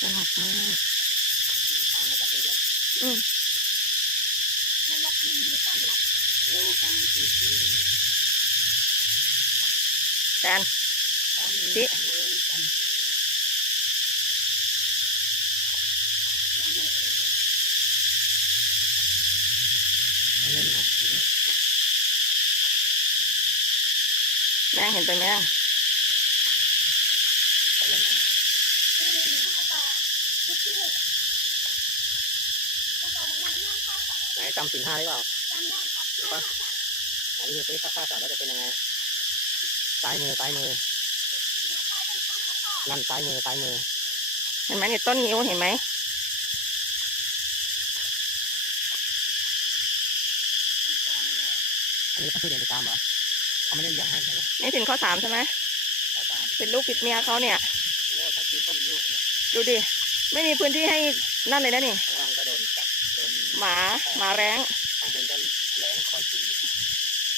สงบมากอืมแทนชิแม่งเห็น ไปไหมอะไหนจำสินห้าได้เปล่าปะอันนี้คือถ้าฆ่าสัตว์แล้วจะเป็นยังไงซ้ายมือซ้ายมือ นั่นซ้ายมือซ้ายมือ เห็นไหมเนี่ยต้นนิ้วเห็นไหมอันนี้เขาคือเดินไปตามเหรอเขาไม่ได้เลี้ยงให้ใช่ไหมนี่ถึงข้อสามใช่ไหมเป็นลูกปิดเมียเขาเนี่ย ดูดิ ไม่มีพื้นที่ให้นั่นเลยนะนี่ข้างล่างก็โดนกัดโดนหมาหมาแรงข้างบนก็แรงคอยตี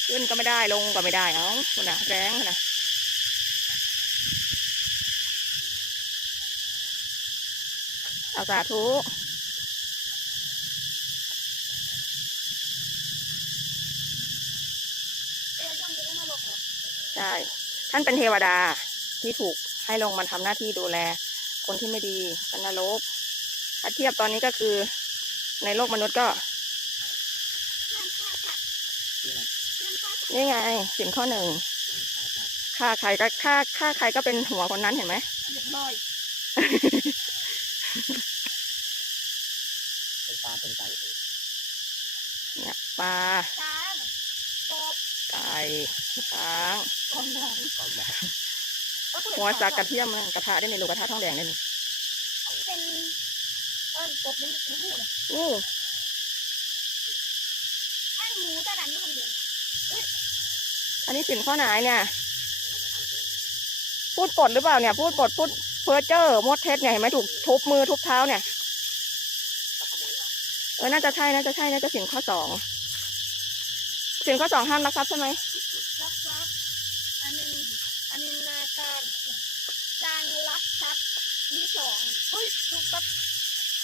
ขึ้นก็ไม่ได้ลงก็ไม่ได้เอ้าคุณนะแรงนะเอาสาธุใช่ท่านเป็นเทวดาที่ถูกให้ลงมาทำหน้าที่ดูแล คนที่ไม่ดีเป็นนรกถ้าเทียบตอนนี้ก็คือในโลกมนุษย์ก็ นี่ไงสินข้อหนึ่งฆ่าใครก็ฆ่าฆ่าใครก็เป็นหัวคนนั้นเห็นไหมเรียบอยเป็นปลาเป็นไก่เนี่ยปลาไก่ช้างหัวสักกระเทียมมันกระทะได้ในรูกระทะทองแดงได้นี่ เอิ้นกบนี่มันพูดเลยอู้อันหมูตะดันนี่มันเดียวอันนี้สินข้อไหนเนี่ย พูดปดหรือเปล่าเนี่ย พูดปดพูดเพ้อเจ้อมดเท็จเนี่ยเห็นไหมถูกทุบมือทุบเท้าเนี่ยเออน่าจะใช่น่าจะใช่น่าจะสินข้อสองสินข้อสองห้ามลักทรัพย์ใช่ไหมรักทรัพย์อันนี้อันนี้นาการการรักทรัพย์ที่สองเฮ้ยถูกตัด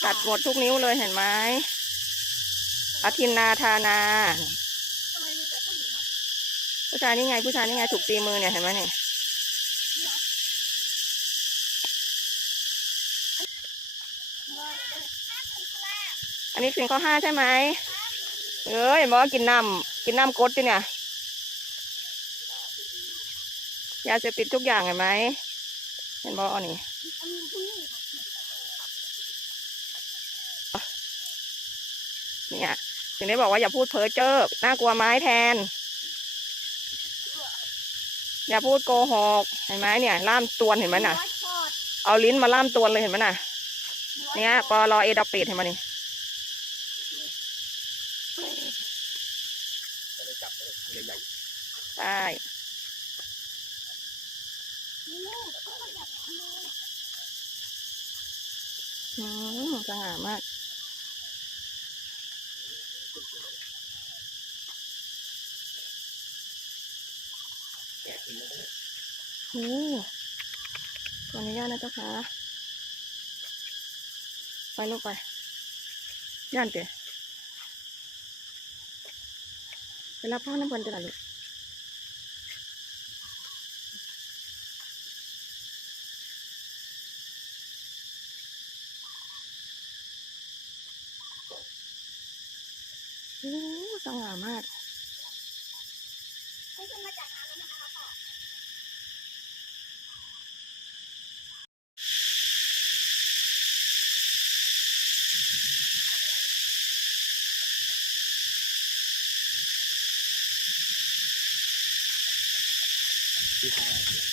ตัดหมดทุกนิ้วเลยเห็นไหมอธินนาทานาผู้ชายนี่ไงผู้ชายนี่ไงถูกตีมือเนี่ยเห็นไหมเนี่ยอันนี้สินข้อห้าใช่ไหมเอ้ยบอกว่ากินน้ำกินน้ำกรดจิเนี่ยยาเสพติดทุกอย่างเห็นไหมเห็นบอกอันนี้อันนี้ผู้หญิงอะ เนี่ย ถึงได้บอกว่าอย่าพูดเพ้อเจ้อน่ากลัวไม้แทน อย่าพูดโกหกเห็นไหมเนี่ย ล่ามตัวเห็นไหมน่ะ เอาลิ้นมาล่ามตัวเลยเห็นไหมน่ะ เนี่ยปอรอเอดับปิดเห็นไหมนี่ใหญ่ใช่อืมสง่ามาก ๆแกะกินเลย โอ้ขออนุญาตนะเจ้าค่ะ ไปลูกไป ย่านเตะไปรับพ่อน้ำพันจะหน่อยลูก อ้สง่ามากไม่ใช่มากน้ำแที่ท้าย